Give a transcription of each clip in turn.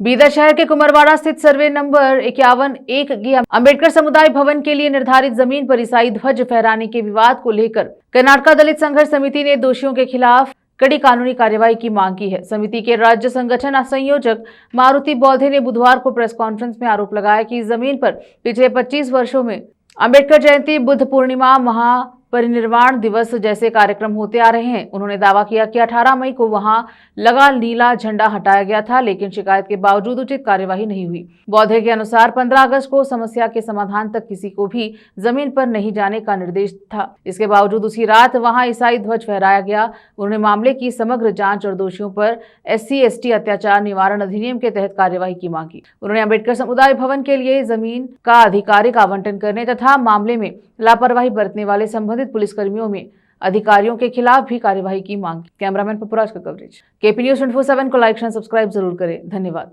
बीदर शहर के कुमरवाड़ा स्थित सर्वे नंबर 51-1 की अंबेडकर समुदाय भवन के लिए निर्धारित जमीन पर ईसाई ध्वज फहराने के विवाद को लेकर कर्नाटक दलित संघर्ष समिति ने दोषियों के खिलाफ कड़ी कानूनी कार्रवाई की मांग की है। समिति के राज्य संगठन संयोजक मारुति बौद्धे ने बुधवार को प्रेस कॉन्फ्रेंस में आरोप लगाया कि इस जमीन पर पिछले 25 वर्षों में अंबेडकर जयंती, बुद्ध पूर्णिमा, महापरिनिर्वाण दिवस जैसे कार्यक्रम होते आ रहे हैं। उन्होंने दावा किया कि 18 मई को वहां लगा नीला झंडा हटाया गया था, लेकिन शिकायत के बावजूद उचित कार्यवाही नहीं हुई। बौद्धे के अनुसार 15 अगस्त को समस्या के समाधान तक किसी को भी जमीन पर नहीं जाने का निर्देश था। इसके बावजूद उसी रात वहां ईसाई ध्वज फहराया गया। उन्होंने मामले की समग्र जांच और दोषियों पर SC/ST अत्याचार निवारण अधिनियम के तहत कार्यवाही की मांग की। उन्होंने अंबेडकर समुदाय भवन के लिए जमीन का आधिकारिक आवंटन करने तथा मामले में लापरवाही बरतने वाले संबंधित पुलिसकर्मियों में अधिकारियों के खिलाफ भी कार्यवाही की मांग की। कैमरामैन पपुराज का कवरेज। KP News 24/7 को लाइक, शेयर, सब्सक्राइब जरूर करें। धन्यवाद।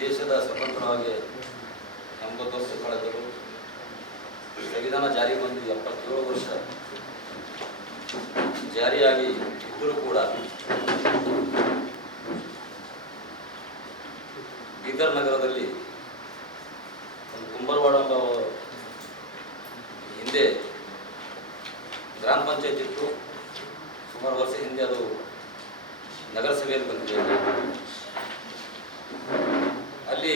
ದೇಶದ ಸ್ವತಂತ್ರವಾಗಿ 80 ವರ್ಷ ಕಳೆದರು. ಸಂವಿಧಾನ ಜಾರಿ ಬಂದು 77 ವರ್ಷ ಜಾರಿಯಾಗಿ ಇದ್ದರೂ ಕೂಡ ಬೀದರ್ ನಗರದಲ್ಲಿ ಒಂದು ಕುಂಬರವಾಡ ಎಂಬ ಹಿಂದೆ ಗ್ರಾಮ ಪಂಚಾಯತ್ ಇತ್ತು. ಸುಮಾರು ವರ್ಷ ಹಿಂದೆ ಅದು ನಗರಸಭೆಯಲ್ಲಿ ಬಂದಿದೆ. ಅಲ್ಲಿ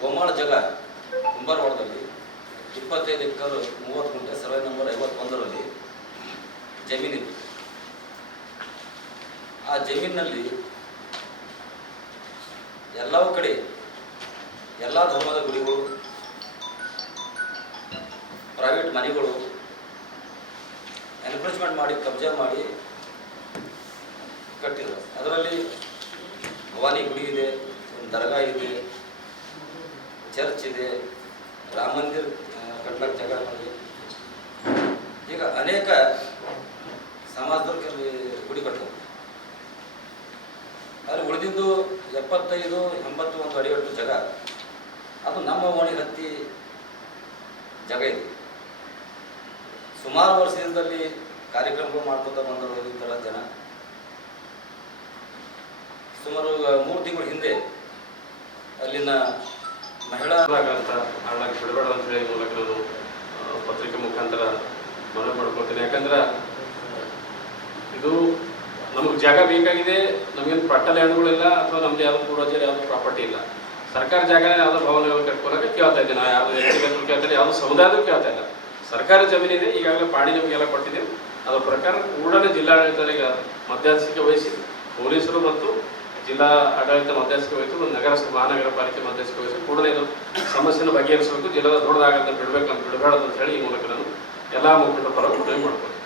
ಗೋಮಾಳ ಜಾಗ ಕುಂಬರವಾಡದಲ್ಲಿ 25 ಎಕರೆ 30 ಗುಂಟೆ ಸರ್ವೆ ನಂಬರ್ 51ರಲ್ಲಿ ಜಮೀನಿತ್ತು. ಆ ಜಮೀನಿನಲ್ಲಿ ಎಲ್ಲವೂ ಕಡೆ ಎಲ್ಲ ಧರ್ಮದ ಗುಡಿಗಳು, ಪ್ರೈವೇಟ್ ಮನೆಗಳು ಎನ್ಕ್ರೋಚ್ಮೆಂಟ್ ಮಾಡಿ ಕಬ್ಜಾ ಮಾಡಿ ಕಟ್ಟಿದ್ರು. ಅದರಲ್ಲಿ ಭವಾನಿ ಗುಡಿ ಇದೆ, ಒಂದು ದರ್ಗಾ ಇದೆ, ಚರ್ಚ್ ಇದೆ, ರಾಮ ಮಂದಿರ ಕಟ್ಟಕ್ಕೆ ಜಾಗ ಮಾಡಿ ಈಗ ಅನೇಕ ಸಮಾಜದಲ್ಲಿ ಗುಡಿ ಕಟ್ಟವು. ಅಲ್ಲಿ ಉಳಿದಿದ್ದು 75-81 ಅಡಿಯಷ್ಟು ಜಾಗ ಅದು ನಮ್ಮ ಓಣಿ ಹತ್ತಿ ಜಾಗ ಇದೆ. ಸುಮಾರು ವರ್ಷದಲ್ಲಿ ಕಾರ್ಯಕ್ರಮಗಳು ಮಾಡ್ಕೊತಾ ಬಂದರು ಈ ಥರ ಜನ. ಸುಮಾರು 3 ತಿಂಗಳ ಹಿಂದೆ ಅಲ್ಲಿನ ಮಹಿಳಾ ಹಾಳಾಗಿ ಬಿಡಬೇಡ ಅಂತ ಹೇಳಿ ಮೂಲಕ ನಾನು ಪತ್ರಿಕೆ ಮುಖಾಂತರ ಮನವಿ ಮಾಡ್ಕೊಳ್ತೀನಿ. ಯಾಕಂದ್ರೆ ಇದು ನಮಗೆ ಜಾಗ ಬೇಕಾಗಿದೆ, ನಮಗೇನು ಪಟ್ಟ ಲ್ಯಾಂಡ್ಗಳಿಲ್ಲ ಅಥವಾ ನಮ್ದು ಯಾವುದು ಪೂರ್ವಜರು ಯಾವುದು ಪ್ರಾಪರ್ಟಿ ಇಲ್ಲ. ಸರ್ಕಾರ ಜಾಗನೇ ಯಾವುದೋ ಭವನಗಳು ಕಟ್ಕೊಳ್ಳೋಕೆ ಕೇಳ್ತಾ ಇದ್ದೀನಿ. ನಾವು ಯಾವುದು ವ್ಯಕ್ತಿಗತರು ಕೇಳ್ತಾ ಇಲ್ಲ, ಯಾವುದು ಸಮುದಾಯದೂ ಕೇಳ್ತಾ ಇಲ್ಲ. ಸರ್ಕಾರಿ ಜಮೀನಿದೆ, ಈಗಾಗಲೇ ಪಾಣಿ ನಮಗೆಲ್ಲ ಕೊಟ್ಟಿದ್ದೇವೆ. ಅದರ ಪ್ರಕಾರ ಕೂಡಲೇ ಜಿಲ್ಲಾಡಳಿತರಿಗೆ ಮಧ್ಯಸ್ಥಿಕೆ ವಹಿಸಿ ಪೊಲೀಸರು ಮತ್ತು ಜಿಲ್ಲಾ ಆಡಳಿತ ಮಧ್ಯಸ್ಥಿಕೆ ವಹಿಸಿ ನಗರ ಮಹಾನಗರ ಪಾಲಿಕೆ ಮಧ್ಯಸ್ಥಿಕೆ ವಹಿಸಿ ಕೂಡಲೇ ಇದು ಸಮಸ್ಯೆಯನ್ನು ಬಗೆಹರಿಸಬೇಕು. ಜಿಲ್ಲೆದ ದೊಡ್ಡದಾಗಂತ ಬಿಡಬೇಕಂತ ಬಿಡಬೇಡದು ಅಂತ ಹೇಳಿ ಈ ಮೂಲಕ ನಾನು ಎಲ್ಲ ಮುಖಂಡರ ಪರವಾಗಿ ಮನವಿ ಮಾಡ್ತೀನಿ.